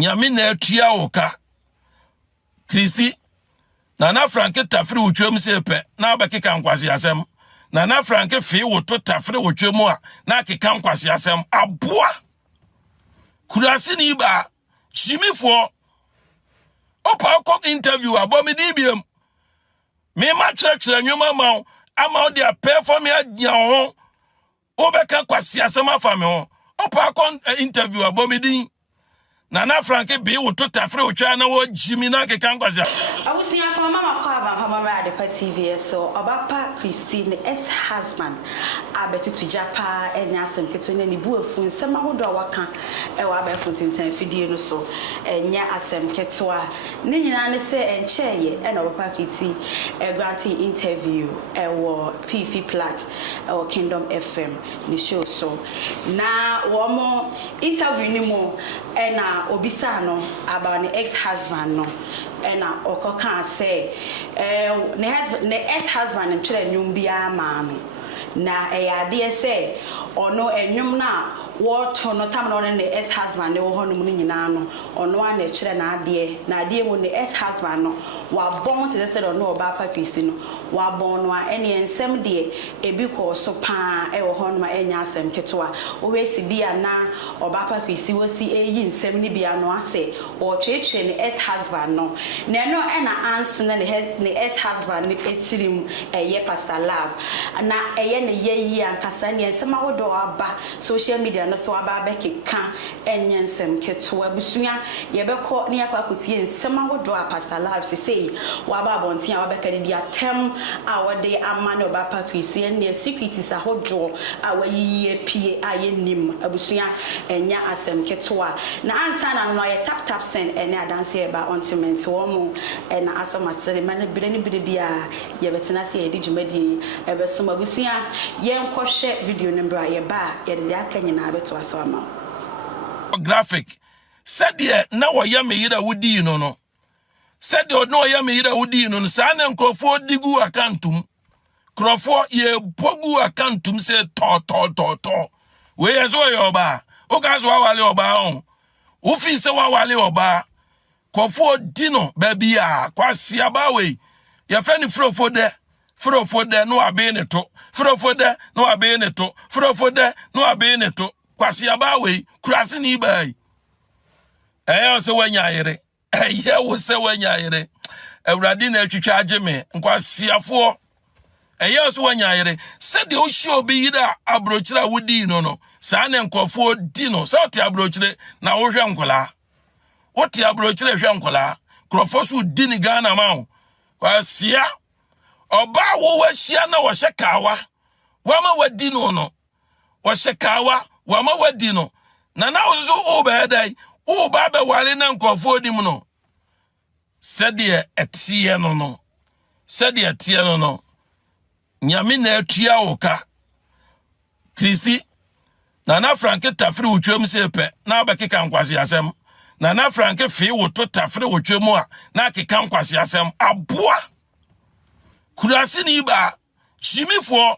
nyame na atua oka Christy Nana Franke tafri utwem sepe na abekeka nkwasi asem Nana Franke fi woto tafri utwemu a na keka nkwasi asem aboa kurasi ni ba Gyimifυor Opa interview abomidi biem me ma church nyoma ma ama de perform ya ho obeka kwasi asem afa me ho Opa interview abomidi Nana Franke bi woto tafre otwa na wo Gyimi na keka nkwasi awusia from mama kwa ba mama Marital TV so Obaapa Christy ne ex-husband abetu to Japa enya asem keto ne bu afu nsem ahodo waka e wa ba fontentan fidie no so enya asem keto a ne nyina ne se encheye e na Obaapa Christy granting interview e wo Fifi Plat e wo Kingdom FM ni show so na wo mo interview ni mo e na obisa no about the ex-husband no ena okoka say ne ex-husband ntwere nyum bia ma no na eyade say ono enwum na woto no tam no ne ex-husband ne wo hono mu nyina no ono a na kyere na ade mu ne ex-husband no wa bon te say no Obaapa Christy no wa bon no a ene ensem de ebi ko so pa e wo hono ma enya asem keto a wo wesi bia na Obaapa Christy wo si eyi nsem ni bia no ase o cheche ne ex-husband no ne no ena answer ne ex-husband ne etirim eye Pastor Love na eye ne yeyi ankasa ne ensem awodo aba social media no so aba bekeka enye nsem keto abusua ye beko ne akwakotie nsem awodo a Pastor Love say wa ba bontia wa beka di atem a wode ama ne Obaapa Christy ne securities ahodo a wayi pie aye nim abusua enya asem keto a na ansa na no ye tap send ene adanse e ba ontiment wo mu na asoma sere mane bire bia ye betena se ye di djumadi e be so abusua ye nkwohwe video number a ye ba ye de aka nyina beto aso ama graphic said ye na wo ya me yira wudi no said ye no ya me yira wudi no sa na nkrofo digu akantum krofo ye bogu akantum se to we yeso ye oba o ka so wale oba on wo fi se wale oba krofo dino ba bia kwasi aba we ye fe ni frofo de no abe ne to frofo de no abe ne to frofo de no abe ne to kwasi aba we kurase ni bai eyo se wanya yere wo se wanya yere awurade na atwitwa ageme nkwasi afo eyo se wanya yere se de o hye obi yida abrochira wudi no sa na nkofo di no sa oti abrochire na wo hwe nkola oti abrochire hwe nkola krofo so di ni Ghana ma kwasi oba wo wahia na wo hye kawa wama wadi no wo hye kawa wama wadi no na uzo obedai oba be wale na nkofo di mu no sede etie no sede etie no nyame na atua oka Christy Nana Franke tafri utwem sepe na abekeka nkwasi asem Nana Franke fi woto tafri utwemu a na keka nkwasi asem aboa kurasi ni ba Gyimifυor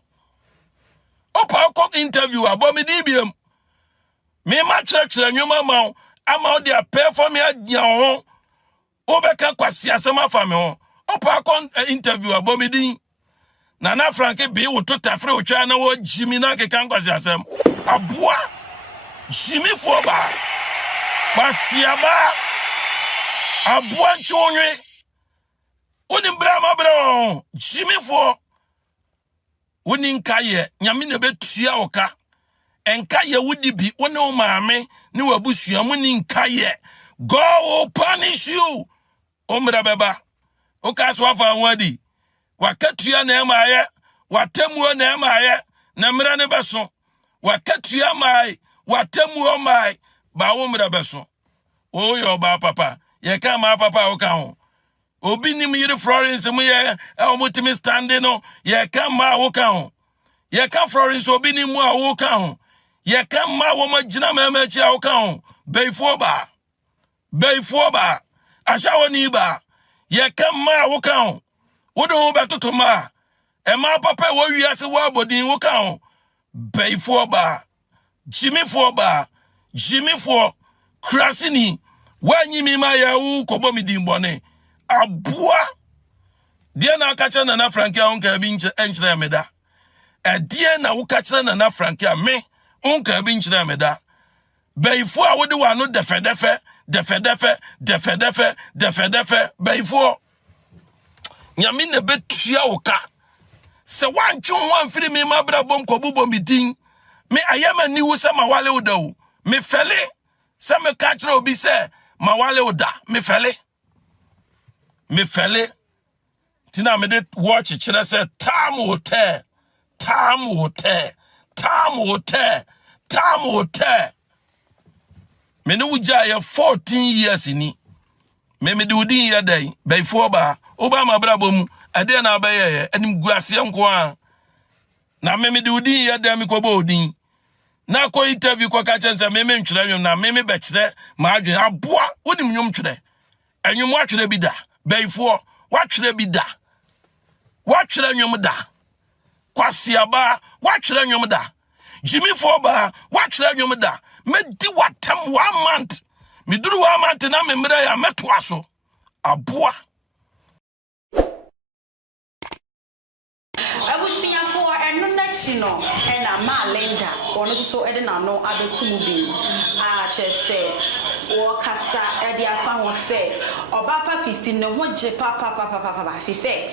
Opa interview abomidi biem me ma church nyoma ma ama de perform ya ho obeka kwasi asem afa me ho Opa interview abomidi Nana Franke bi woto tafre otwa na wo Gyimi na keka nkwasi asem aboa Gyimifυor Baa kwasi aba aboa nchonwe oni brama bro Gyimifυor woni nkaye nyame ne betua oka enkaye wudi bi woni o maame ne wabusua muni nkaye God will punish you omra beba o ka so afa wadi wakatua na emaye watemuo na emaye na mra ne beso wakatua mai watemuo mai ba wo mra beso o yo ba papa ye ka ma papa o ka ho obi nim yire Florence mu ye omutimi standing no ye ka ma wo ka ho ye ka Florence obi nim mu a wo ka ho ye ka ma wo magina ma ma chi a wo ka ho Gyimifυor Baa ashawo ni ba ye ka ma wo ka ho wo do betoto ma e ma papa wo wiase wo abodin wo ka ho Gyimifυor Baa Gyimifυor krasini wanyi mi ma ya wu kobo mi dimbone aboa die na akacha na Frankia onka bi enchire meda die na wo kacha na Frankia me onka bi enchire meda beifo a wode wa no defedefe beifo nyame na betua wo ka se wanchu wan firi mi ma bra bom ko bubo mi din me ayama ni wo se ma wale wo da wo me fele se me ka kire obi se ma wale wo da me fele tina me de watch kire se time hotel me no wuja ya 14 years ni me de udin ya dai Gyimifυor Baa Obaama bra bom ade na abaye anim guase nko a na me de udin ya dai me ko bo odin na ko interview ko ka chense me ntwere nwom na me be kire ma adwen aboa wodim nwom twere enwom atwere bi da Gyimifυor watwere bi da watwere nwom da kwasiaba watwere nwom da Gyimifυor Baa watwere nwom da me di watam 1 month me duru 1 month na me mra ya meto aso aboa abusiafo eno na chi no e na ma lenda ono so e de na no abetumu bi a chese wo kasa e de afa ho se Obaapa Christy ne ho je papa fi se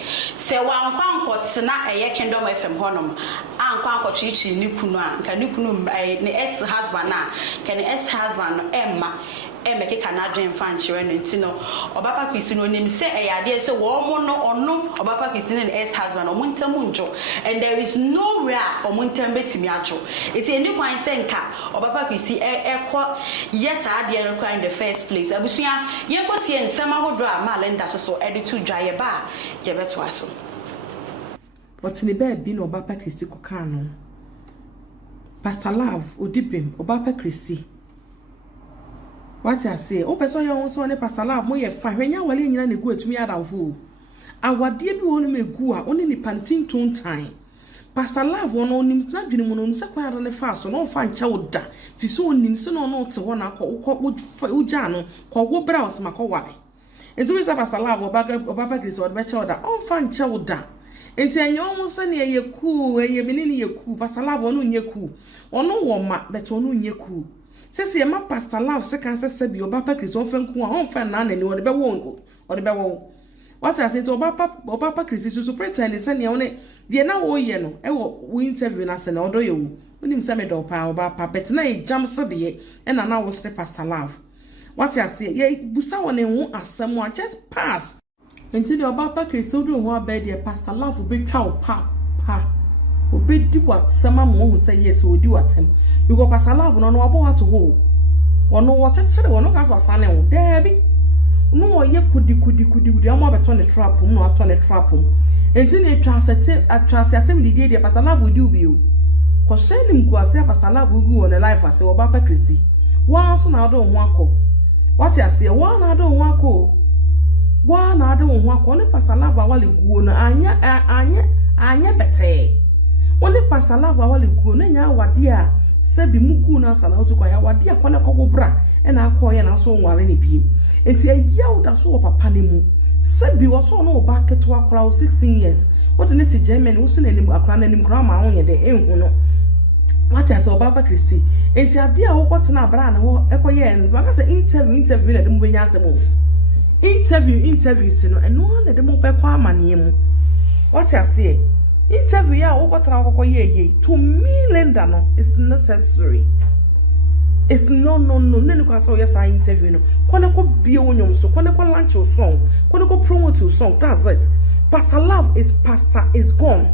wa nkwankot na eye Kingdom FM honom ankwankot chichi ni kunu a nka ni kunu ne ex husband na ka ne ex husband no emma emeke kana adwen fa nchire no ntino Obaapa Christy no nim se eyade se wo mo no ono Obaapa Christy ne ex husband no muntamu njo and there is nowhere omuntam betimi ajo eti eni kwan se nka Obaapa Christy ekọ yes ade require in the first place abusua ye kotie nsema hodo a ma lenda so ede to dwa ye ba ye beto aso but ni be bi no Obaapa Christy ko kan no Pastor Love odipem Obaapa Christy what I say o person you so ne Pastor Love mo ye fa hwenya wale nyina ne gu atumi adamfo awade bi wonu megu a oni ni pantin ton time Pastor Love wono onim na dwene mu no nsa kwa ado ne fa so no fa ncha woda fi so onim so no no te ho na akọ uja no ko wo browse makọ wade enti we say Pastor Love Obaapa Christy wo be cha woda on fa ncha woda enti enyo mo se ne ye ku eye menini ye ku Pastor Love wono nye ku ono wo ma bet ono nye ku sese ma Pastor Love se kan se bi Obaapa Christy on fa nku a on fa na na ni wo de be wo what I say to Obaapa Christy so pretend say ne won de na wo ye no e wo interview na se na odo ye wo unim se me do pa Obaapa bet na e jam se de e na wo stre Pastor Love what I say ye busa won hu asem a just pass enti de Obaapa Christy do hu aba de Pastor Love be twa wo pa obedi what sama mo hu say yes odi watem because Pastor Love no abo wato ho wono wo chechere wono ka so asane wo debi no ye kudi am abeto ne trap no ato ne trap enti ne atwasete lidie de Pastor Love odi ubi o ko sheni mguase Pastor Love ugu on life ase Obaapa Christy wa so na do ho akọ what you say wa na do ho akọ ne Pastor Love awale guo no anya bete woni Pastor Love awale guo no nya awade a sebi mugu na sana otu kwa ya wade akọ ko bra e na akọ ye na so nware ne biem enti ayaw da so papa ne mu sebi wo so no ba keto akora 16 years what ne te Germany wo so na nim akora na nim kora ma wonye de enhu no what I say Obaapa Christy enti ade a wo kwotena abra na ho ekoye en ba ka say interview na de mu benya asem interview se no eno na de mu be kwa amane mu what I say interview ya wo kwotena kokoye to me lender no is necessary. It's no nene kwa so yes interview no kwana ko bie wonyom so kwana ko launch your song kwana ko promote your song that's it. Pastor Love is gone.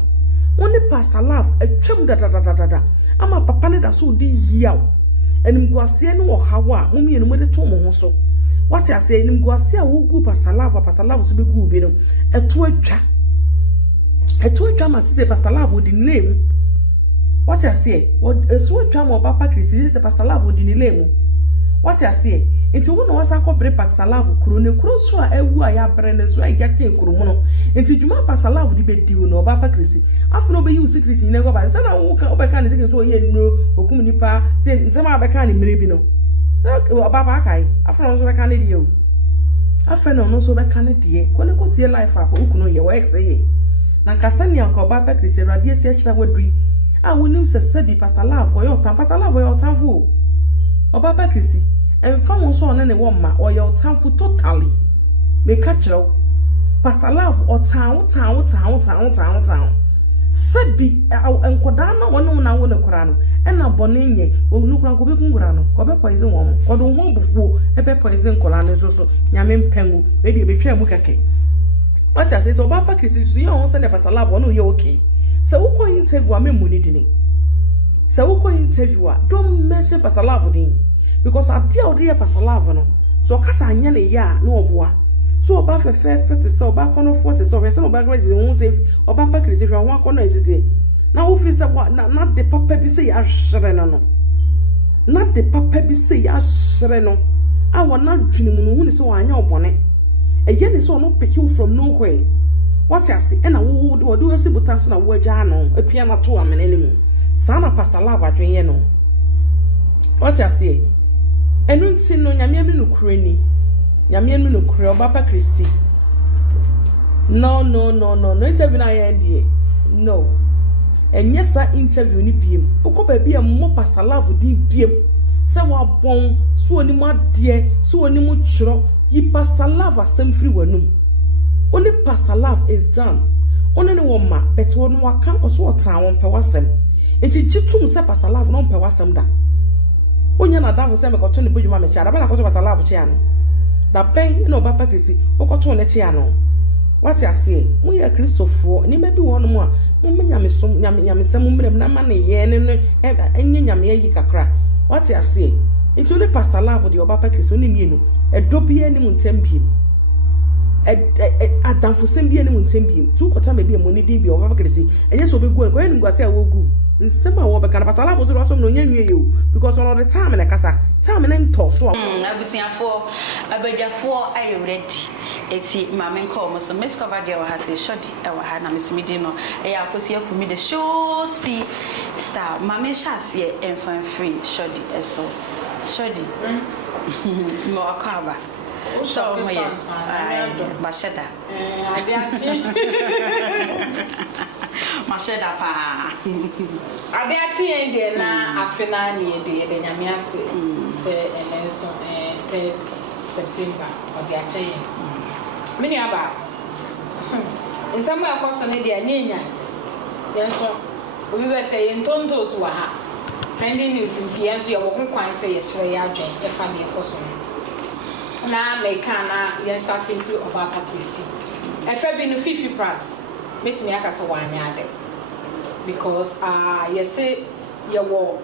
Only Pastor Love atwam da ama papa ne da so di yaw enim guase ne wo hawa mumie no mode to mo ho so what I say enim guase a wo gu Pastor Love so be gu bi no eto atwa ma say Pastor Love di name. What I say, what so drama Obaapa Christy is Pastor Love di nilemu. What I say, into one was a couple Pastor Love krone so a ewu aya brene so agate nkuru no. Into juma Pastor Love di be di no Obaapa Christy. Afu no be use secret in go ba. Say na wo ka obeka ni secret so ye no okum nipa. Say ma obeka ni mere bi no. Obaapa kai afro no so be kan de o afro no so be kan de ko ne ko tie life apo ukuno ye wo ex ye na kasa ni anka Obaapa Christy radio si achira waduri a wonim se bi Pastor Love oyo tan Pastor Love oyo tan fu Obaapa Christy emfa won so ne wo ma oyo tan fu totally me ka kire Pastor Love o tan sebi enkoda na wono na wo ne kora no e na bone nye onukura ko be kungura no ko be poison won ko do won bufuo e be poison kola no so nyame mpengu we de be twa mu keke what I say to Obaapa Christy so ye won say ne Pastor Love no ye okay se wo ko interview a memu ni dini se wo ko interview a don't mention Pastor Love din because ade a ode Pastor Love no so kasa anya ne ya na oboa so oba fefe so oba kono 40 so we say oba graduate won say Obaapa Christy hwa won kono eziti na wo fi say na de papa bi say ya hwere no na de papa bi say ya hwere no a wona dwene mu no hu ni say wanya obone eye ni so no pick you from nowhere what you say na wo do say buta so na wo agya no apia na to amene ni mu sana Pastor Love adwen ye no what you say enu nti no nyame mi no kure ni nyame mi no kure Obaapa Christy no interview na ye no enye sa interview ni biem okoba bia mo Pastor Love di biem se wa bon so oni mo ade so oni mo chiro yi Pastor Love asem free wanum only Pastor Love is done only no ma bet won waka oso otan won pe wasem enti gitum se Pastor Love no pe wasem da onya na da se me ko to ne bodwuma me chia da ba ko to Pastor Love chia no da ben na Obaapa Christy o ko to ne chia no what you say we are Christopher ni maybe one more mo nyame som nyame sem mrem na ma ne ye ne enye nyame yi kakra what you say it only Pastor Love the Obaapa Christy ni mienu edo bia ni muntem biem adamfo sem bia ni muntem biem tu kota me bia mo ni din bia Obaapa Christy enye so be gu ko ni gwase a wogu nsema wo be kana Pastor Love so do so no nya nwie yo because all the time na kasa time na nto so abusiafo abadwafo ayi ready eti mama nko mo so miss cover girl ha say shodi e wa ha na misumidi no e ya akosi akumi the show see star mama sha se enfan free shodi eso shodi mo akaba so mo ye basheda masheda pa ade ati ende na afena ni ede nyame ase se enenso 3 September ode achaye mini aba nsama akoso ne de anyenya yenso obi be se yentonto so wa ha trending news nti yenso ye wo kwan se ye kire ya adwen ye fa ne akoso na make na ye starting free Obaapa Christy efe bi no 50 parts metimi akasa wanya ade because you say you wo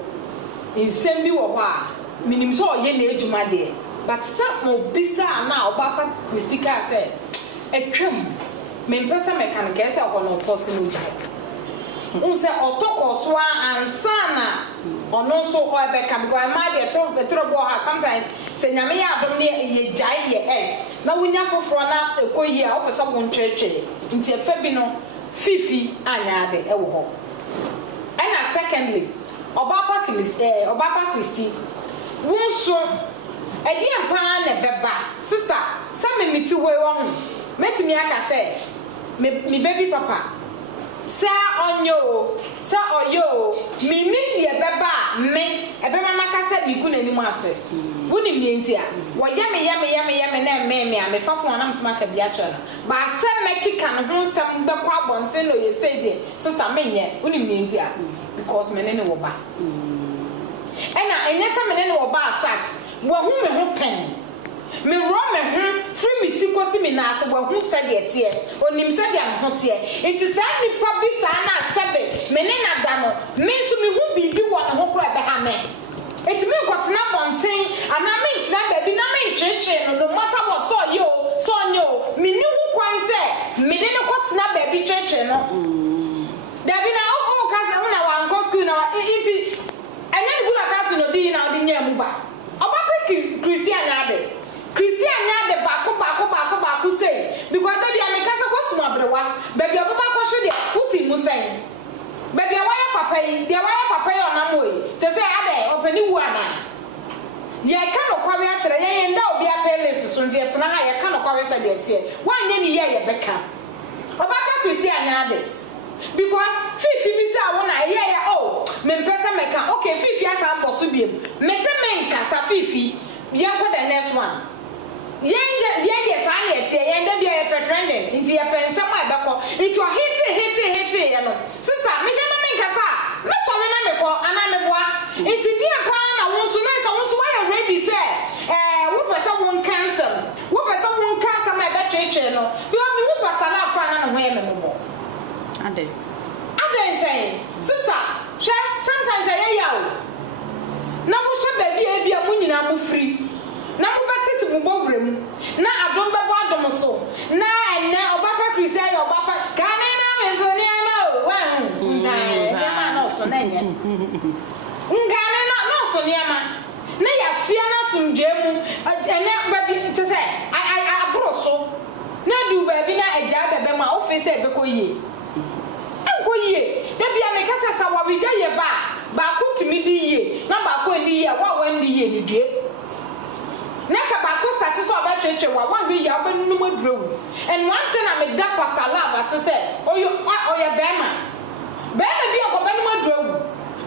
insem bi wo ho a minim so ye na ejuma de but some mo bisa na Obaapa Christy ka say etwam me mpesa mechanic say o no post no jai unse otoko so ansana ono so o ebeka because ma de trouble ha sometimes say nyame ya adom ne ye jai ye s na wunya foforo na ekoyi a opesa wo ntwetwe nti efa bi no fifi anya de e wo ho. And secondly, Obaapa Christy wonso edi empa na beba sister some miti we wo metimi aka say me baby papa sa onyo sa oyo minim de beba me ebema maka say bi ku nani mu ase woni mi enti a wo yame na me a me fafo anam so maka bi atwa ba se mekika no ho sam be kwa bonte no ye say de sister menye woni mi enti a because me ne wo ba ena enye sa me ne wo ba search wo hu me ho pen me ro me ho free me ti kosi me na ase wo hu se de tie onim se de am ho tie enti sa ni probi sa na sebe me ne na da no me so me hu bibi wo na ho ko ebe ha me enti me kotena bonten ana me ntina baby na me ntwetwe no matter what so nyo me ni hu kwan se me de ne kotena baby twetwe no dabi na o ka se una wa nko school na iti anya ni bula ka to no di na odi nya mu ba Obaapa Christy anya de baako say because that be amekasa ko suma brewa baby Obaapa ko hwe de ufi mu sen baby awaya papa yi de awaya papa yi onam oyi se ade opani wu ana ye ka no wesa de tie wan nye ni ye beka Obaapa Christy anyade because fifi bi say wona ye oh me mpesa meka okay fifi asa mboso biem me se menka sa fifi ye ko the next one ye sa na tie ye nda bia ye petrending nti ye pensa mo ebeko it wa hit ye no sister me hwe na menka sa me so we na me ko ana me boa nti dia pa na won so why you ready say wo pesa won cancel my better no because me wo pastor na pa na no ye me mo ade say sister sometimes I yaw na mo hye baby e bia mo nyina mo free na mo betete mo bowrem na adom bebo adom so na ene Obaapa Christy ayo Obaapa kane na me so ni ama o wa ngai ne ma no so na nye ngane na no so ni ama na ya sua na sumdwe mu ene baby to say I abro so na du baby na eja bebe ma office e be ko yie koye da bia me kasa sa wa wija ye ba ko timi di ye na ba ko ni ye wa wan di ye ni due na sa ba ko start so ba twetwe wa wan bi ya ba num aduro and one thing I me da pastor love as say oyo bema bi ko ba num aduro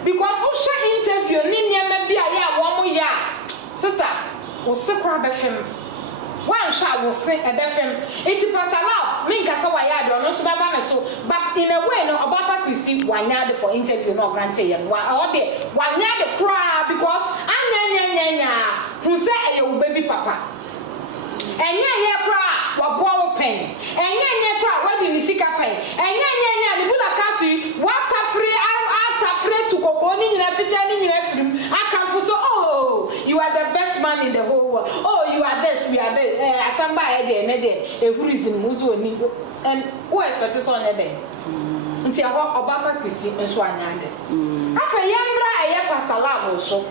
because who share interview ni niam bia ya wo mo ya sister wo se kra ba fem one shot will sing a FM. It's pastor love. Me kasa wa ya do no so baba me so. But in a way no Obaapa Christy wanyade for interview no grante ye. Wa de wanyade kra because anya who say e baby papa. Enye ye kra wa boa wo pen. Enye kra wa di ni sika pen. Enye ni bula katu wa tafre to koko ni nyina fita ni nyina firim. Akamfo so you are the best man in the whole world. Oh, you are this, we are this. Asamba ede ne de ehurism muzo ni and who expect so ne de. Nti aho Obaapa Christy enso anyade. Afa yambra eye pastor love so.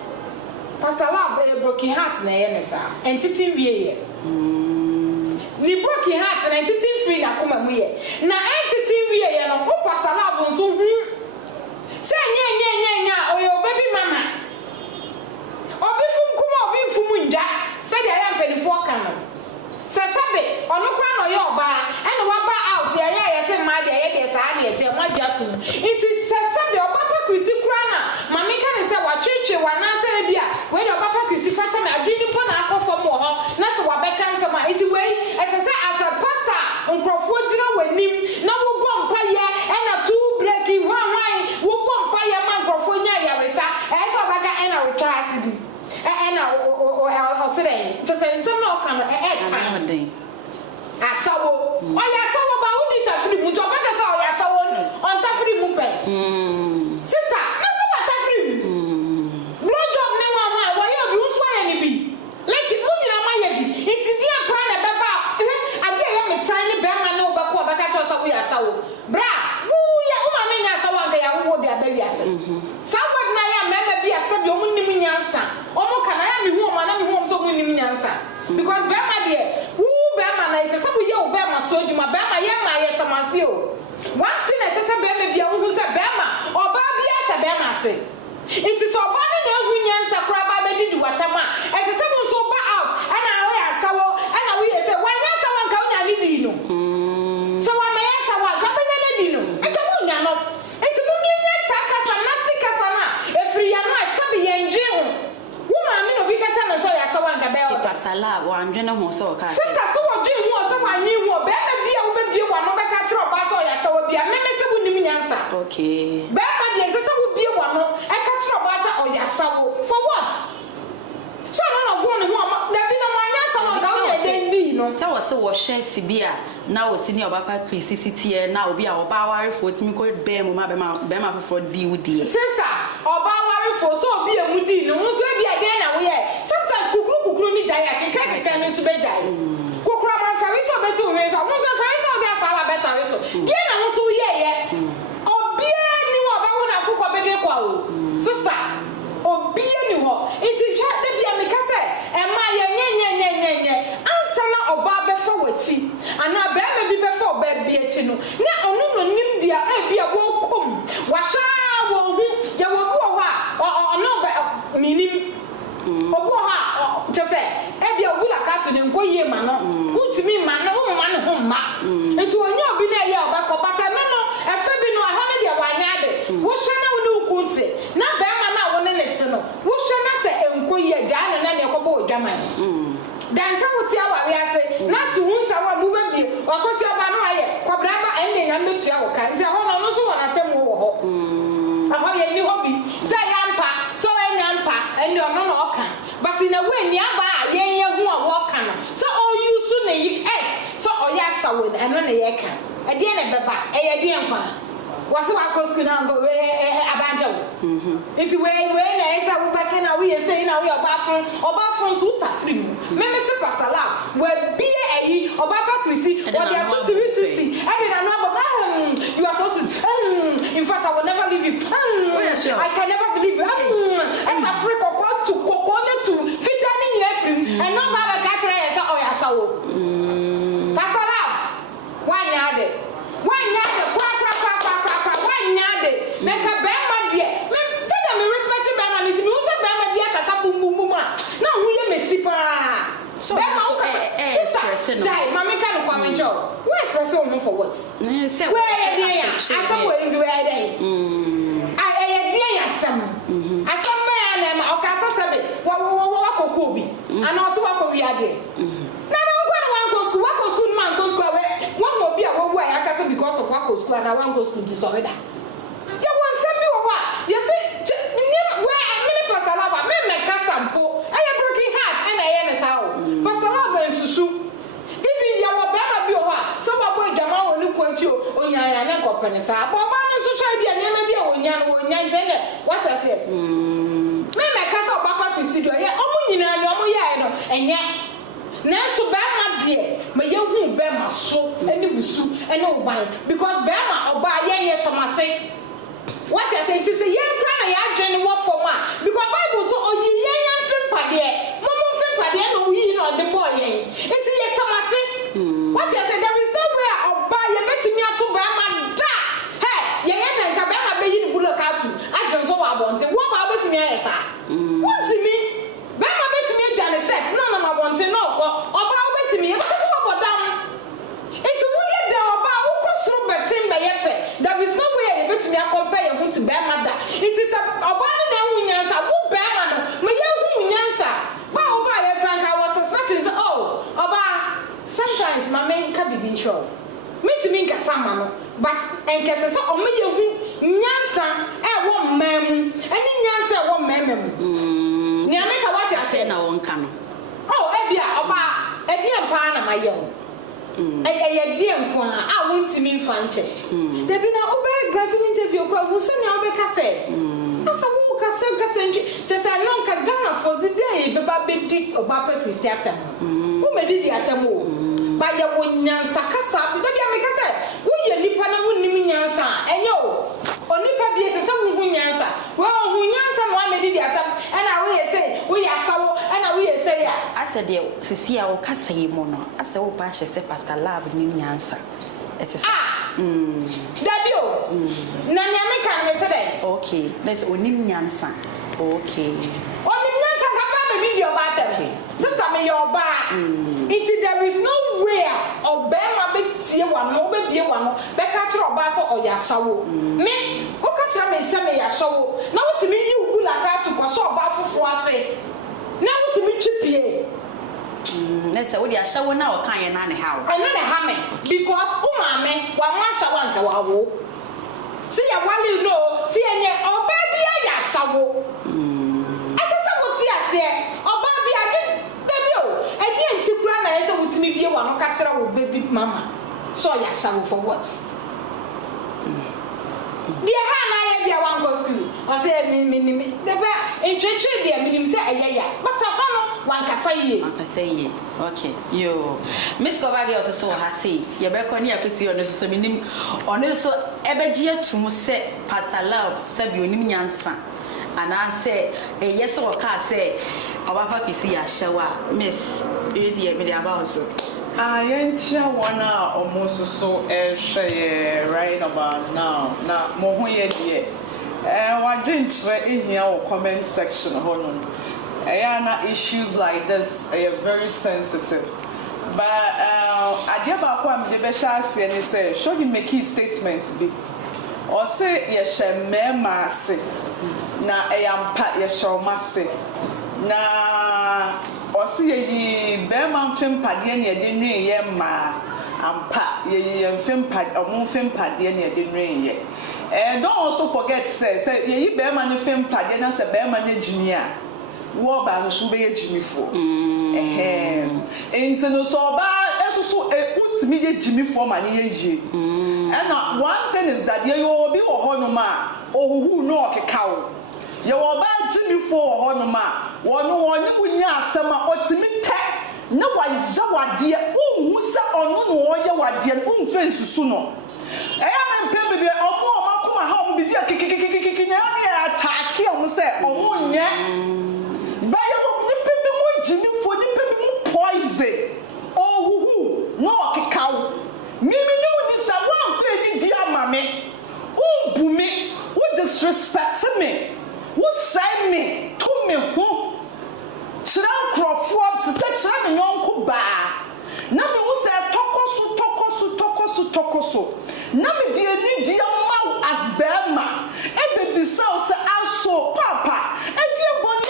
Pastor love e broken heart na ye ne sa. Entity wie ye. Ni broken heart na entity free na koma mu ye. Na entity wie ye no o pastor love nso hu. Say nya oyo baby mama. Obi fum kuma obi fum nja say dey am penifo kan no se sabe onu kra no ye oba and wa ba out ye say ma dey sa na ye mo ja tu it is se sabe Obaapa Christy kra na mama kan say wa twetwe wa na say bia we dey Obaapa Christy fa cha me adwini po na akofo mo ho na se wa be kan say ma it wey it say as a pastor nkrofo jira wanim na wo bompa ye na two break one wo bompa ye man nkrofo nya ya we sa e say obaga na retire acid o sere to say some no come kan asawo oya sawo ba udi tafiri mu to bata sa oya sawo on tafiri mu pe sister na so ba tafiri mu blow job ne wa ye obi unso ya ni bi like mu nyina ma ye bi iti dia pra na beba ade ya metan ni be ma na obako obaka to sawo ya sawo bra wu ya o ma me nya sawo anka ya wo bi abawi ase somebody na ya mema bi ase bi o mu nim nyansa omo kana ya mi hu o ma na mi hu o so mu nim nyansa because be ma de wu be ma na ise sabu ye o be ma so adwuma be ma ye ma ye shamase o one thing I say be ma bia hu say be ma oba bia sha be ma se it is oba ni na hu nyansa kura ba be didi watama ise sabu so ba out and I we asawo and I we say wa nya sawo nka unya ni di no so wa ma ya sawo nka be nya ni di no eka mo nya no enti mo mi nya saka sanastika sana efri ya no asabe ye nje ho wo ma mi no bi ka cha no so ya sawo nka be o pastor la wa ndwe na ho so ka sister so wo dwe ho so wa nyi ho be ma bia wo be bie wa no be ka chiro ba so ya sawo bia me se bu nim nyansa okay be ma de se bu bie wa no e ka chiro ba sa o ya sawo for what so no go ne ho na bi na wa nya sawo ka wo ye den bi no se wo se wo hye sibia na wo sini Obaapa Christy sitie na obi a oba warefo timi ko be mu ma be ma foforo di wudi sister oba warefo so obi emudi no nso e bia de na wo ye sometimes kukuru ni jaya keka ni so be jaya kukuru ma fa wi so be so we so mo so fa wi so de fa wa better we so de na mo so ye obi ni wo ba wo na kuko be de kwa o sister obi ni ho iti hwa de bia me ka se e ma ye nye ansa na oba be fa wati ana be ma bi be fa oba bia ti no na onu no nim dia e bia wo kom wa sha wo hu ya wo wo ho a minim obo ha je se e bia obula ka to ne nko ye ma no untimi ma no umma no ho ma etu onye obi na ye obako bata no no efe bi no aha ne de wanya de wo hye na wo ne ukunse na be ma na wo ne nete no wo hye na se enko ye ja na ne ko bo odwaman dansa wuti awari ase na su hunsa wa mu bebie wakosi oba no aye kobra ba enne nya metua wo kan nti ho no no so wona tem wo ho aho ye ni hobi se yampa so enyampa enne ono no oka but in a way ni aba ye hu a wo ka no so all you so na yes so oya sawo na no na ye ka e de na beba e ye de enpa wase wa koski na ngo abanja wo nti we na esa wo beke na we say na we obafun so tafri mu me se pasala we bie ayi Obaapa Christy or they are 360 I did not know you are so in fact I will never leave you I can never believe you and Africa to fitani lefrim and no baba catch say oh ya sawo pasala why nyade kwa make a bema dear. Say that me respect bema ni me say bema dear kasa bum na hu ye mesipa. So bema o kasa sister jai mama kan kwa menjo. Who express on for what? Say where ye dey ya? Asam we ndi where dey. Ye dey ya sam. Asam me ya na o kasa sabe wa kokko bi. Ana o so wa ko bi ade. Na no go na wan go school man go school we wan go bi a wo ya kasa because of wa go school na wan go school ti so weda. You want send me over? You see, where many Pastor Lava, me Casampo, I am broken heart and I am a sow. Pastor Lava and Susu. Even you were better be over. Some boy Jamal will look at you on your company. But one is social media, never be on yan. What I said. Me Casa Obaapa Christy, yeah, and yet. Nanso Bama dear, may you who Bama so, any busu, and no buy, because Bama or buy ye some say. What I say is a young cry, I join what for one, because Bible so on ye young film paddy, Momo film paddy, no, you know the boy. It's a yes, some say. What I say, there is no way I'll buy a betting me to Bama da. Hey, ye and Kabama be in Bullock out. I don't know about it. What about me? What's me? Bama bet me Johnny set, none of my wanting no, or about me, what's about them? It's a way down about who comes through betting by Yepe. There is no way you bet me a compare to Bama. It is a abandoned Winyansa, who Bama, may you Winyansa. Bow by a bank, I was suspecting, oh, about sometimes my main can be being sure. Meet me Casamano, but and Cassasa or me you Nyansa, and one mem, and Nyansa one mem. Nyameka what you say na won ka no oh ebia oba edien pa na maye ye dien ko a wontimi mfanche de bi na oba graduate interview ko hu se nya oba ka se asa wo ka se nji te se no ka Ghana for the day be ba be di Obaapa Christy atam wo me di atam o ba ye wo nyansa kasa de bi ameka se wo ye nipa na wo nim nyansa enyo onipa bi se se wo hu nyansa wo hu nyansa mo amedi di atam and I will say we are so and I will say I said see I will kasa yi mo no asa wo ba she say Pastor Love ni nyansa it is Dabio na nya me kan me say okay let's onim nyansa okay onim nyansa ka ba me di oba okay sister me your ba it there is no way obema be tie wa no be bie wa no be ka kire oba so oyasawo me o ka kire me se me yasawo na wotimi yi ubula ka to ko so oba fofo ase na wotimi chipie na se wo di asawo na o kan ye na ne ha o na ne ha me because umame wa ma asawo anka wa wo see ya wale no see enye oba bia yasawo asesa woti ase oba bia enti kura na yesa wutimi bie wa no ka kire wo baby mama so ya shawo for what dia ha na ya bia wan go school o say me de ba entweche dia minim say ayaya but abano wan kasa ye okay yo miss Kobage also ha say ye be ko ni akoti ono so minim ono so ebeji atum say Pastor Love sabi onim nyansa ana say yes o ka say Obaapa Christy ya shawa miss edi me dey about so ayentia wana almost so right about now na mo ho ye die wadwen kire ehia o comment section hono na issues like this are very sensitive But adia ba ko am de be sha ase ni say show you make statements be. Or say ye she mema ase na eyampa ye show mase. Na or say ye be man fem pade na ye de nwe ye ma ampa ye fem pade omon fem pade na ye de nwe ye. Don't also forget say ye be man fem pade na say be man engineer. Wo ba no so be Gyimifυor. Enti no so ba esusu utimi ye Gyimifυor ma ne ye. And one thing is that ye obi wo ho no ma ohuhu no okekawo. Ye wo ba Gyimifυor wo ho no ma wono bunya asem a otimi te na wa wade unhu se ono no wo ye wade unfe nsusu no. Eya mpe bebe omo makoma ha omo bibia kikikikiki na ya attack omo se omo nye Gyimifυor ni pe bi poison ohuhu no okekawo mimi ni uni sa wan fe ni di amame umbu me wo disrespect me wo say me to me ho kira nkrofo te se kira me nyonko ba na me wo say tokoso na me di ani di amaw as bema e bebi sa se aso papa e di boni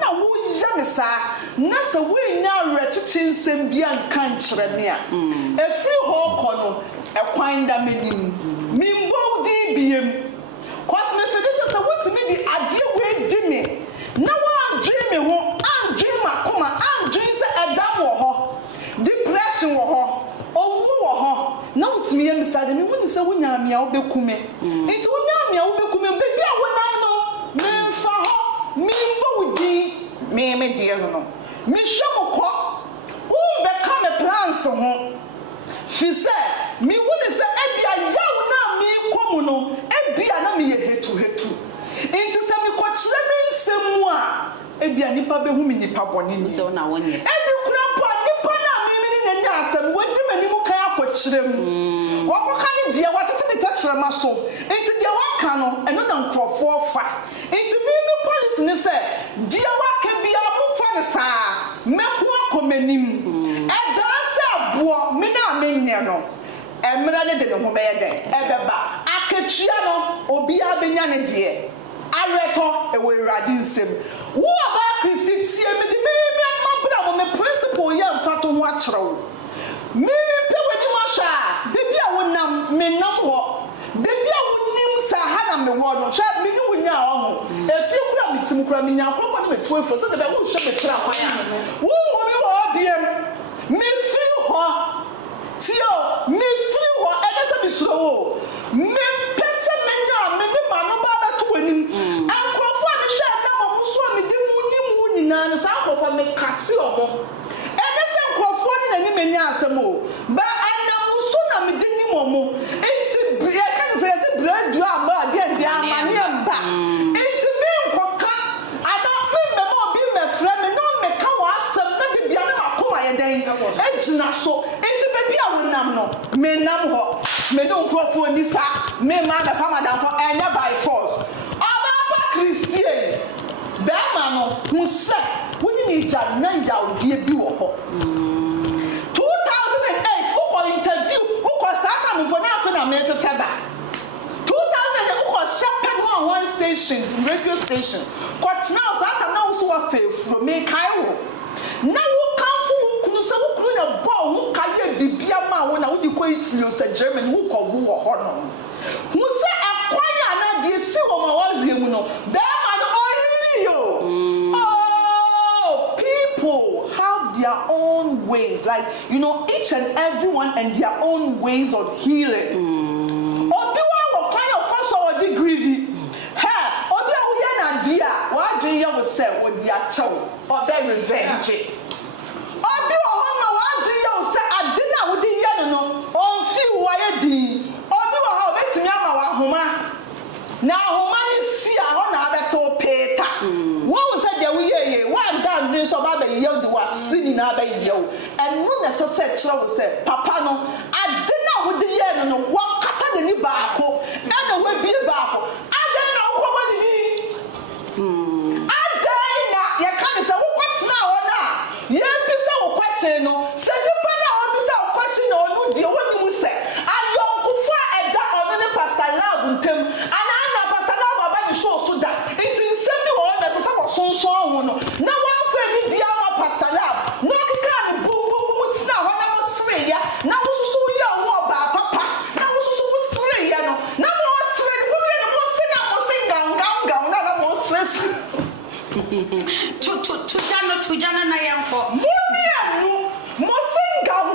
na wo yamisa na se we nya rechichi nsem bia nka nkyere me a efri ho kɔ no ekwan da menim mimbo di biem cause me fede se wotimi di ade we di me na wa adwe me ho adwe makoma adwe se edam wo ho depression wo ho owu wo ho na wotimi yamisa de me woni se wonya me a wo bekume enti wonya me a wo bekume bebi a wonam no memfa ho mimbo wudi me die no me hwemokɔ be ka me plans ho fi se me woni se ebia yaw na me komu no ebia na me ye hetu enti se me kɔ kyerɛ me nsɛm a ebia nipa be hu me nipa bɔne ni so na wonye ebi kura po nipa na me ni na nya asɛm wodi mani mu kan akɔ kyerɛ mu wɔkɔ ka ne die watete me takyerɛ ma so enti die waka no ɛno na nkrɔfoɔ fa enti me police ni se die waka bia mo fa ne saa meko akomanim ɛdanse aboɔ me na amenye no emra ne de ne ho bɛyɛ dɛ ɛbɛba akatua no obia benya ne de areto ewe Awurade nsem wo Obaapa Christy tie me de me mabra mo me principle yɛ mfa to ho akyerɛw me pe wani mahwa bebi a wonam me nam hɔ bebi a wonim sa ha na me wɔ no hwɛ me ni wonya ho efi kura me tim kura me nya akɔkɔ ne me to efo so de be wo hwɛ me kyerɛ akwan a wo wo me wɔ biem me firi hɔ tio me firi hɔ ɛde sɛ me suro wo me pese me nya me ne ma no ba beto wanim ankrofo a me hwɛ na mo so a me de mu nyim wo nyina ne sa ankrofo me kate omo ɛde sɛ ankrofo ne na ni me nya asɛm o ba anam so na me de nim omo enti bia kan sɛ sɛ bradu amba de de amane amba enti me nkoka ada me me mo bi me frɛ me no me ka wa asɛm na de bia na makoma yɛ den egyina so enti be bia wonam no me nam hɔ me no nkrofo ni sa me ma me fama dan for enya by force Obaapa Christy be ma no hu sɛ woni ni gya na yawde bi wɔ hɔ 2008 who call interview who call Satan mo na afa na me fe ba 2008 who call shepherd on one station radio station cause now Satan na so wa fefuro me kai wo na wo kanfo wo kunu se wo kunu na ball wo kaye bibia ma wo na wo di ko Italy o se Germany wo ko wo ho no hu se akwan ya na de si wo ma wa wie mu no be ma no ohiri yo people have their own ways, like each and everyone and their own ways of healing. Obi wa kind of first or the grievy. Hey, obi a wo na dia, wa dwen ye wo se wo dia chew or be revenge. Obi wa ho ma wa dwen ye wo se ade na wo di ye no on fi wa ye di. Obi wa ha obetimi ama wa homa. Na homa ni si a ho na abeto peta. Wo say there we ye one down bin so ba be ye de wa sini na ba ye o enu na se kire wo say papa no ade na wo de ye no wo kata de ni baako na we bi baako ade na wo kwa ni ade na ye ka ni se wo kwatena ho na ye bi se wo question no say nipa na obisa question na onu die woni mu say ayonkufa eda onu ne Pastor Love ntem ana Pastor Love aba ni show so da it is semi wo na so so sonson ho no na wan fa ni dia ma Pastor Love no kika ni bum tina ho na mo sre ya na wo so so ya wo ba papa na wo so so wo sre ya no na mo sre wo bi na mo se na mo sing gang na mo sre Tujana na yanko. Mumia mo sing gang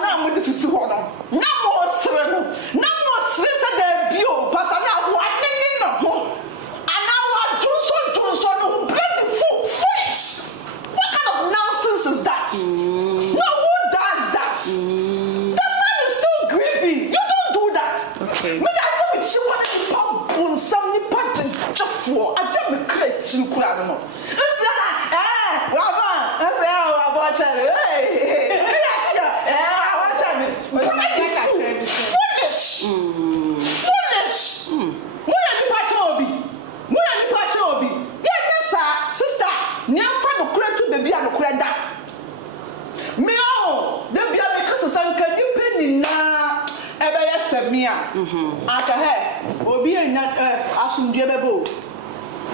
na mo disisi ho no. Na mo sre no. Na mo sre se da bio Pastor na wa nini no ho. Ana wa junso no bloody foolish. What kind of nonsense is that? No, who does that? The man is still grieving. You don't do that. Okay. Me I tell me she want to pop some ni pattern just for. I tell me create chukura no. Obi enya asundue bebo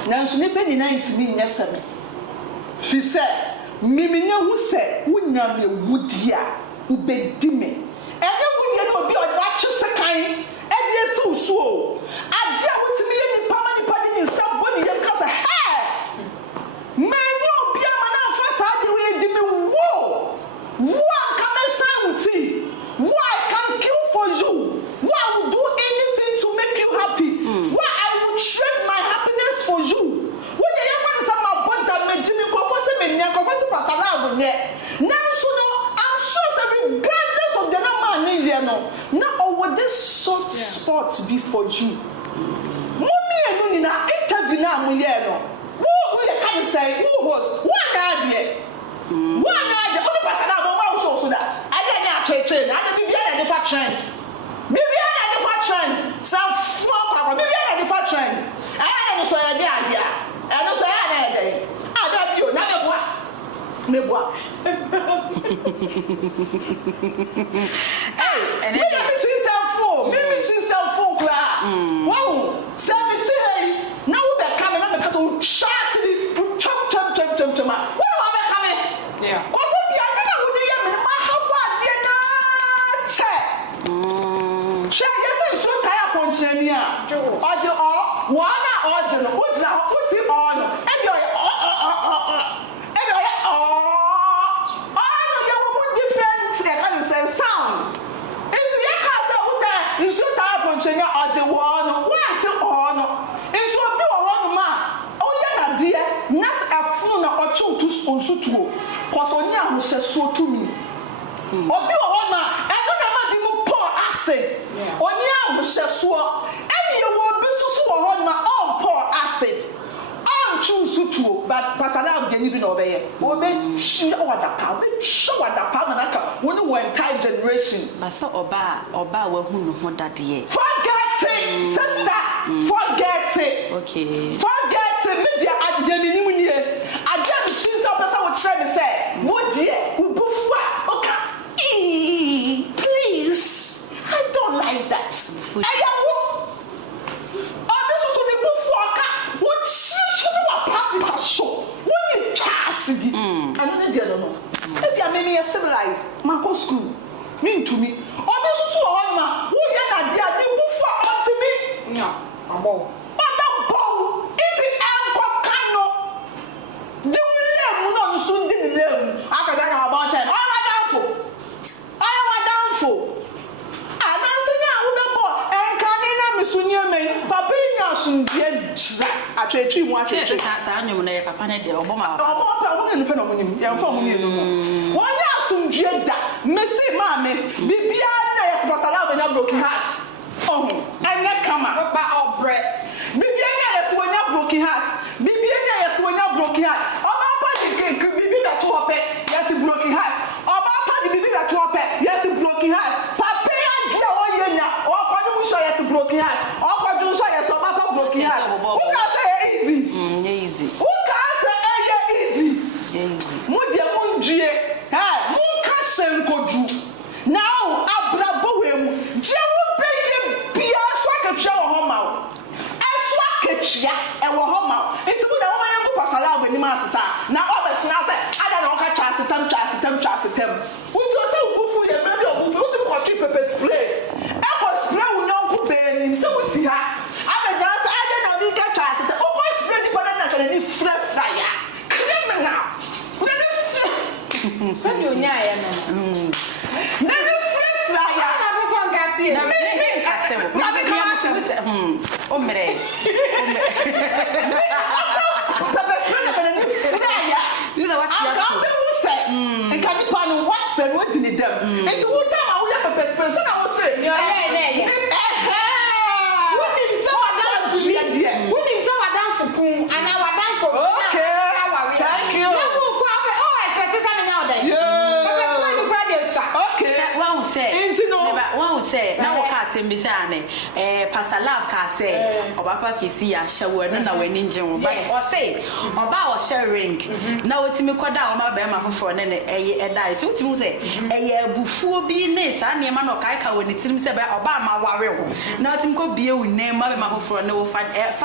nanso ne peni 90 mi nya seme fi se mimi nya hu se wunya me wudi a ubedi me enye wudi na obi oda twese kan e de ese usuo ade a wutimi ye nipa ma nipa de nsam boni yem kasa he menyo obi ama na afa sa de we di me wo come sign wuti why can kill for you why I would do anything to make you happy why I would trade my happiness for you when you find some bond me Jimmy ko for say me nyan ko for say Pastor Love nye nanso no I'm sure say regardless of the man in here no na over this soft spot be for you mommy enu ni na interview na mo here no who you can say who host one idea only Pastor Love ma show so that ade nya cheche na ade bibia na dey fa trend bibia na dey fa trend some fuck bibia na dey fa trend ade no so ya dey ade a no so ya na dey ade bio na meboa hey and me chin self kra wow say me say na wo be come na me ka so chase di chom wo be come yeah ko se bia na wo dey me ma ha kwa de na che yes so tire konchani a oje wa na oje no wo jira wo ti no e bi sound into your casa uta insu ta ponchenya oje wo no wanti no insu obi wo ma o ya na die nas afunu na ochu tu onsu tuo koso nya ho hyeso tumi obi wo na eno na ma bi mu pour acid onya ho hyeso eni wo bi susu wo na on pour acid choose to but Pastor Love get even obey obe show what the power na ka wonu one entire generation Pastor Oba we hu no ho dade forget it sister forget it okay forget it media adjemi ni mu nie adjemi chinsa person wo kire me say wo die ubufu a oka please I don't like that ayawo obi so ni bufu oka wo show when you chasidi I don't know if you are many civilized man school mean to me obi susu o ma wo ye na dia de bufa ontimi nya abo oda iti anko kano di wule mu no nsu ndi ni lem aka ga na abo chen oya wadanfo adansenya wo be bo enkane na misunye me papa nya sundie jira atwetwi mu atwetwi sa anyum na ye papa ne de oboma obo ne fe no munyim ye mfa munyim no wonya asundie da mesi maame bibia na yes Pastor Love na broken heart anya kama ba obre bibia na yes wonya broken heart bibia na yes wonya broken heart Obaapa di bibi na to ope yes broken heart Obaapa di bibi na to ope yes broken heart papa ya dia oyenya okwani mu so yes broken heart okwani so yes Obaapa broken heart who can say easy who can say easy mu dia mu ndue ha mu kodu now abrabo wem je wo beye bia so akatwa wo ho ma eso akatwa e wo ho ma enti bu na wo mayen bu pasala abani ma asesa na obetina se ada na oka chasitam wuti o se ubufu ye maybe obufu wuti ko twi pepper spray e ko spray wo nyonko be nim se wo si ha abenya se ada na bi ka chasitam o ko spray di pona na kana ni fra ya criminal Sani onya ya no. Na ni fra ya Na be so nkati. Na me nkate wo. Na be ka se o mere. Pepper spray na kana ni fra ya. You know what you have to. And can you pan what's said what did them? It's what time we have a best person. I was saying, yeah. Who him so dance for poom and our dance for okay. Thank you. Oh, expect something now then. Yeah. Okay. One say now what can say bisane Pastor Love can say Obaapa Christy ya shawo no na wani njem but or say oba o sharing na wotimi koda o ma be ma foforo ne edai to wotimi say abufuo bi ne sa ne ma no kai ka woni tirim say be oba ma ware wo na wotimi ko bie wu ne ma be ma foforo ne wo fa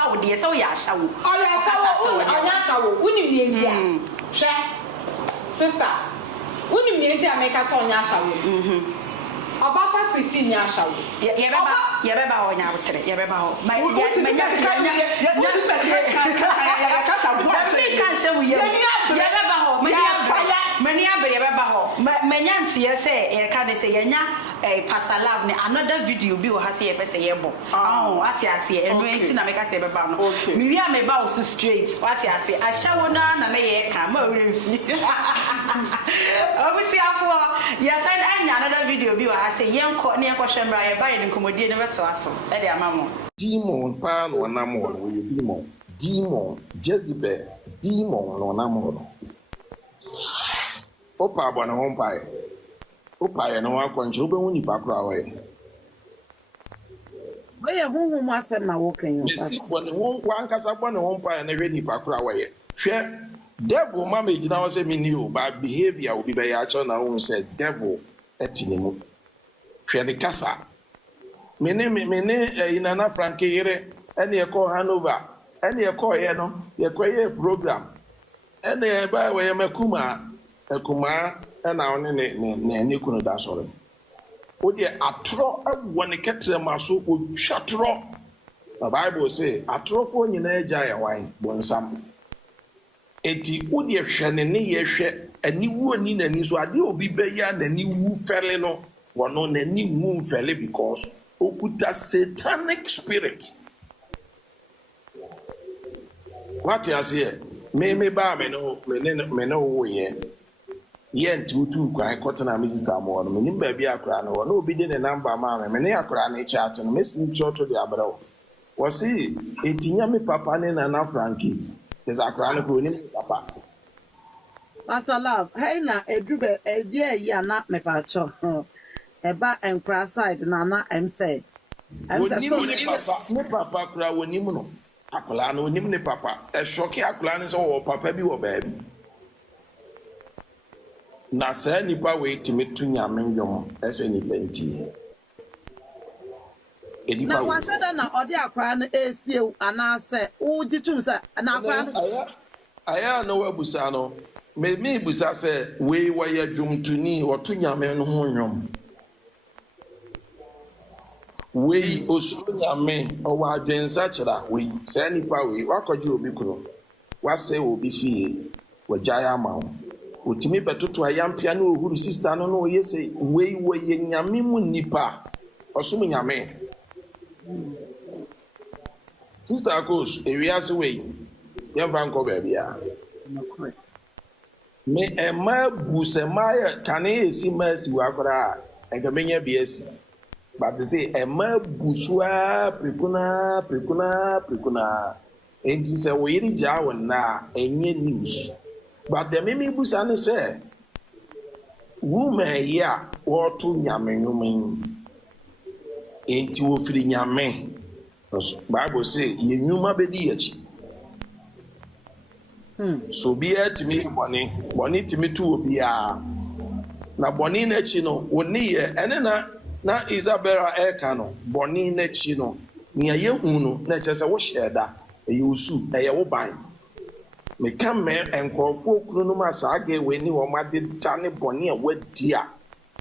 wo de say wo ya shawo o ya shawo woni ni entia hwe sister woni ni entia make so onya shawo Obaapa Christy nya shawo. Ye beba ho nya wotere. Ye beba ho. Ma nya Pastor Love ne another video bi o ha se ye pese ye bo. Ati ase enu enti na meka se beba no. Me wi a me ba so straight. Ati ase ahyawo na ye ka ma wrenfi. Obusi afo ye find another video bi o ha se ye nko ne enko hwemra ye ba ye nkomodie ne beto aso. E de amamo. Demon pa no namo no ye demon Jezebel demon no namo no. Opa abona ho mpae. Opa ye no akwanche obehu nipa kura we. Oye huhu asem na wo kan yo. Mesi bone ho wankasa bone ho mpae na hwe nipa kura we. Hwe devil mama ejina wo se me ni o ba behavior obi be ya cho na wo se devil etinemu. Hwe ne kasa. Mene inana Frank yere ene ye call Hanover ene ye call ye no ye kwaye program ene ba we ye makuma na one ne kunu da sore o de atro awo ne ketre maso o twatro the Bible say atrofo nyina agya ye wan bonsam eti o de hwe ne ye hwe ani wu ani nani so ade obi be ya nani wu fele no wono nani wu mfele because okuta satanic spirit. What you say? Me ba me no wo ye. Ye ntutu kwan kotena me sister mo no me ba bia akra no no obi de ne number ma me ne akra ne chat no me sin short to the abro. Wo see etinya me papa ne na Frankie. Is akra no ko ni papa. Pastor Love, hey na edrube ya na me pa cho. Eba enkra side na say ne papa kura wonim no akola no wonim ne papa e shoki akola ne so wo papa bi wo baabi na sa nipa we timitu nyame ndwom ese ni penti na wasada na odi akra no esie ana se wo ditum se na akra no aya no wabusa no me busa se we ya dwumtuni wotu nyame no ho ndwom we osuru nyame owa adwensa kira we say nipa we wakoje obi kuro wase obi fie wajaya ma otimi betoto ayampia na ohuru sister no no yese we ye nyame mu nipa osum nyame sister akos ewiase we yemfa nko ba bia me ema busema kane esi masi wakora enkamenya biasi. But they say, Emma Busua, Precuna. And it's a way jaw na any news. But the Mimi Busani say, Woman, ya, or two yamming, ain't you feeling yamme? Bible say, ye knew my baby. So be it to me, Bonnie to me too, be na boni na chi no woni ye ene na Isabella eka no boni na chi no nia ye hu no na che se wo sheda e usu e ye wo ban me kam me enkrofo kunu no ma sa aga we ni wo ma de tane boni e wadi a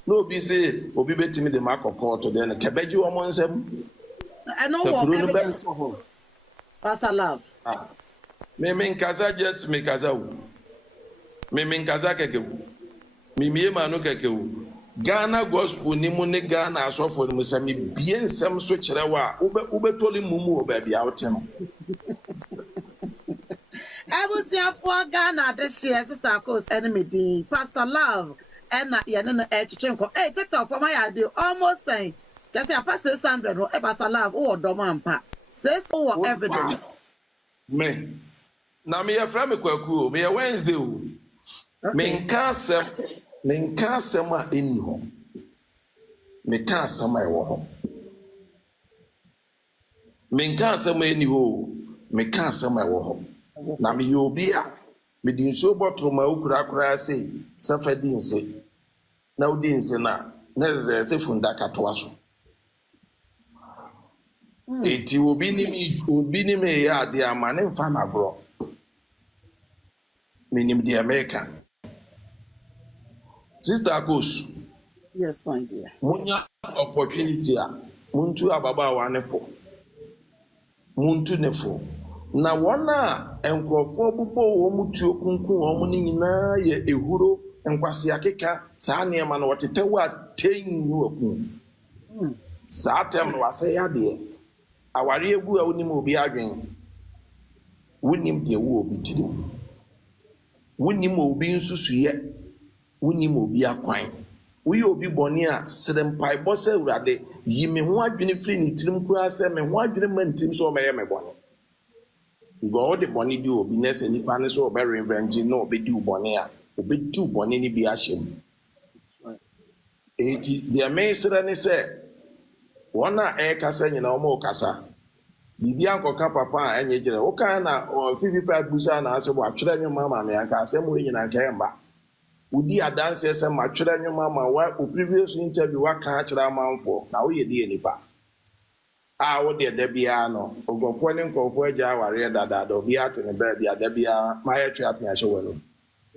no obi say obi betimi de makoko to den kebeji wo mo nsem I know what evidence for her. Pastor Love. Me nkaza just me kaza wu. Me nkaza keke wu. Me mie ma no keke wu. Ghana gospel ni mu ne Ghana asofo ni mu se me bie nsem so kire wa ube toli mumu oba bia wote no. Ebusia for Ghana this year sister course enemy di Pastor Love and ya no etwetwenko. Hey, take off for my idea almost saying just say pass 600 no Pastor Love o odomo ampa. Says for evidence. Me. Na me yefra me kwaku o me Wednesday o. Me nka asem a eni ho. Me ka asem a ewo ho. Me nka asem a eni ho. Me ka asem a ewo ho. Na me yobi a me di nso botro ma okura sei safa di nse. Na odi nse na ze funda katoa so. Eti obi ni me ya de amane mfa na bro. Minim the American. Sister Akos. Yes, my dear. Munya opportunity a muntu ababa wanefo. Muntu nefo. Na wana enkrofo bubo wo mutu okunkun wo ni nyina ye ehuro enkwase akeka saa ne ma na wotetewa tenyu okun. Saa tem no wase ya de. Awari egu a wonim obi adwen. Wonim de wo obi tidim. Wonim obi nsusuye. Wonim obi akwan. Woyi obi boni a serempai bose urade yi me ho adwene firi ni tirim kura se me ho adwene mantim so meye me boni. Igo all the boni di obi na se nipa ne so obe revenge no obi di boni a obi di boni ni bi ahyem. Eti the mesra ne se wona kasa nyina o mo kasa bibia nkoka papa a enye gire wo kan na 55 busa na ase bo atwere nyoma ma me aka ase mo nyina kan mba udi adanse ese ma atwere nyoma ma wa o previous interview wa kan akira amanfo na wo ye die nipa a wo de da bia no ogofo ne nkofo agya aware dada do bia te ne ba bia da bia ma ye twa apia hye wo no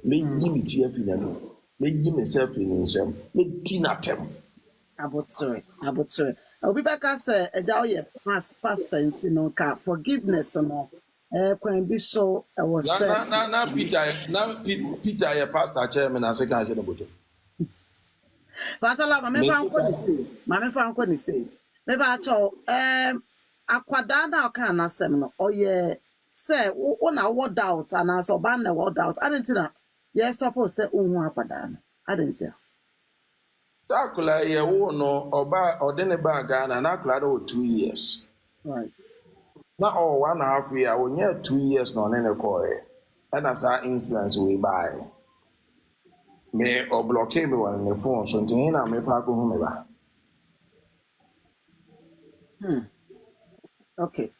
me yimi ti afi na no me yimi self ni nsem me ti na tem Abotre. Obi beka say eja ye pastor ntino ka forgiveness no kwan bi so was said na Peter ya pastor chairman ase kan hye no boto. Pastor la ma me fa nko ni say me ba cho akwada na ka na sem no oye say wo na word out and as oba na word out adentina yes stop say unhu akwada no adentia Takula ye wo no oba odene ba Ghana na akula do 2 years. Right. Na 1.5 year wonya 2 years no ne koe. And as our instance we buy. Me o block me on the phone so ntin na me fa ko hu me ba. Okay.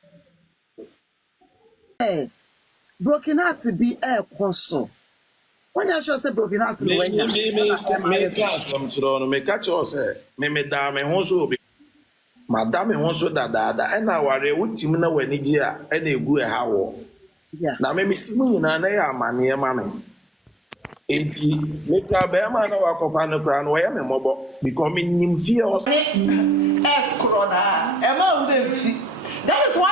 Broken heart be koso. When you sure say broken heart no when me class am tro no me catch us me da me ho so obi madam me ho so da e na ware wutim na wani gi a e na egu e ha wo na me timu nyina na ya amane ma me enti me ka be ma na wakofa no kra no ye me mobo because me nim fie o escrona e ma udemfi that is why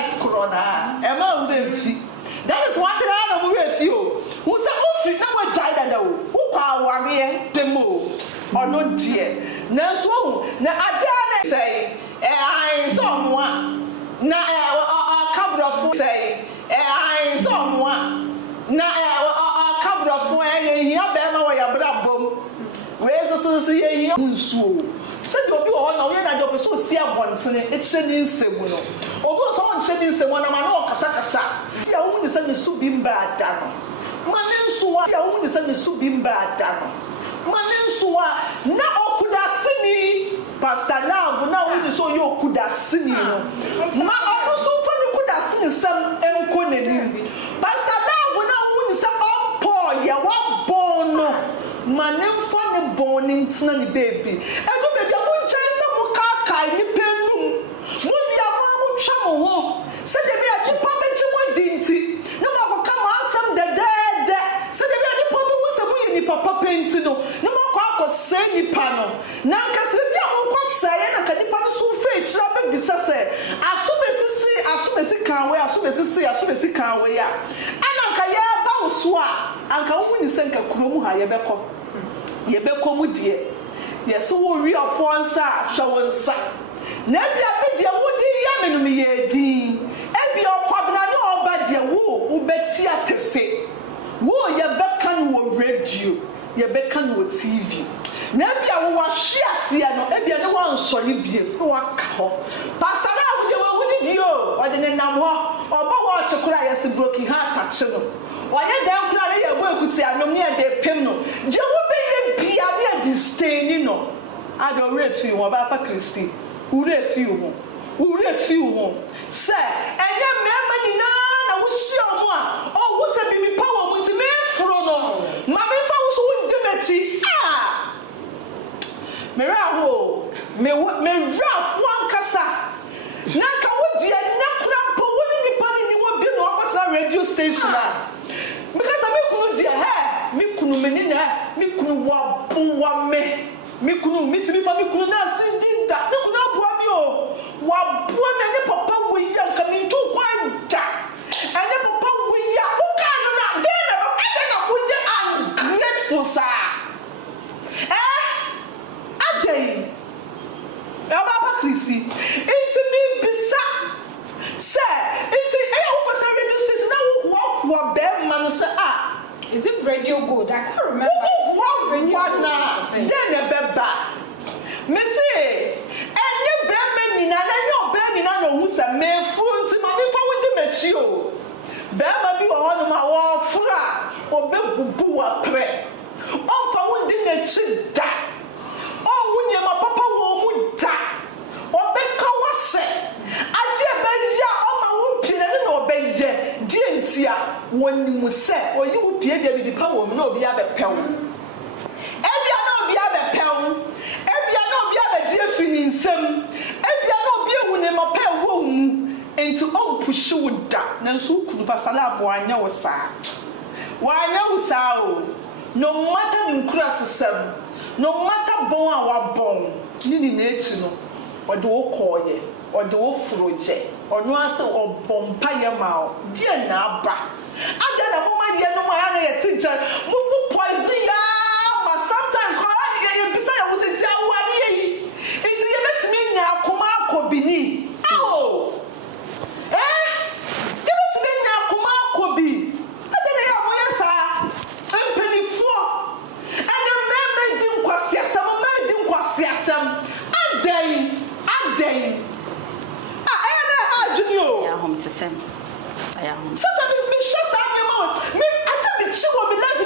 escrona e ma udemfi. That is one thing I don't refuse. Who said, "Oh, free now we're jaded though. Who power here? Demo or not dear." Now so now I say, "I someone." Now cover of say, "I someone." Now cover of here. Bema we abrabom. Where's the see here? Said you all now, you're not so see once in it shading semuno. Or go on shedding someone, I'm not Casacasa. See, I only send you subim bad down. Manin Sua, I only send you subim bad down. Manin Sua, now could I see Pastor Love, now only so you could have seen. Ma also could have seen some Pastor Love, now only some poor, you was born. Manin ne born into the baby. And go baby, I'm going to some car, ni penum. When you are more chamo, said the way I dinty. No more come on some the dead. Said the way I was a winny papa painting. No more say ni panel. Now, because we are say, and I can't put so fetch, rabbi, say, as soon as he can't wear, as soon as he can't wear. And Uncle Yaba Swa, Uncle Winnie Senka Krum, Yebeko Mudia. Yes, so we are for answer, show us. Never be dear woody yamin me ye dean. Ebi okobna ni oba de wo ubeti atese wo ye bekan wo radio ye bekan wo TV na bia wo hwe ase no ebia ne wo nsori bie wo aka ho pastor na wo je wo wudi di o o de ne nam ho oba wo chekura ye se broken heart ache no o ye dem kura ne ye bo ekuti anom ne de pem no je wo be ye bia ne di stain no ado refi wo Obaapa Christy urefi wo urefi wo say enye mema ni na wo hia mo a o wo se bibi power mo ti me fro no ma me fa wo so wo ndimachi me raho me rap one kasa na ka wo di anya kura po wo ni nipa ni wo bi no akota radio station because I me kunu di me kunu me ni na me kunu wa bu wa me kunu mi ti mi fa me kunu na sindi da me kunu abu abi o wa bu me ne papa wo ya nka mi tu kwanja ene papa wo ya wo ka no na de na wo je ungrateful sir adai Obaapa Christy it me bisa say it wo person radio station na wo be man say is it radio good? I can't remember. What now? Then the beba. Me say, and you bear me na your baby na no who say me fruit ma me fa with the mechio. Beba bi wo no ma wo fra, obe bubu wa pre. On fa with the mechi da. On wunye ma papa wo mu da. Obe ka wa se. Aje be ya o ma wo pile na obe ye. Die ntia woni mu se oyi wo pie bia bi pa wo mu na obi abepew. Ebia na obi abepew. Ebia na obi abeji afini nsem. Ebia na obi ewu ne ma pa wo mu. Enti on push wo da. Na nso kunu pasala abo anya wo sa. Wa anya wo sa o. No matter nkura sesem. No matter bon a wa bon. Ni na echi no. Ode wo koye. Ode wo froje. Ono ase obompa ye ma o die na aba ada na mama ye no ma ya na ye tija mu poison ya ma sometimes ko ye bisa ya wo se ti awari yi iti ye betimi nya akoma akobini awo ye betimi nya akoma akobi ada na ya mo ye sa empenifuo ada me di nkwasiasam adai Junior, I am home to send. I am home. Sometimes me shut up your mouth. Me, I tell me she will be life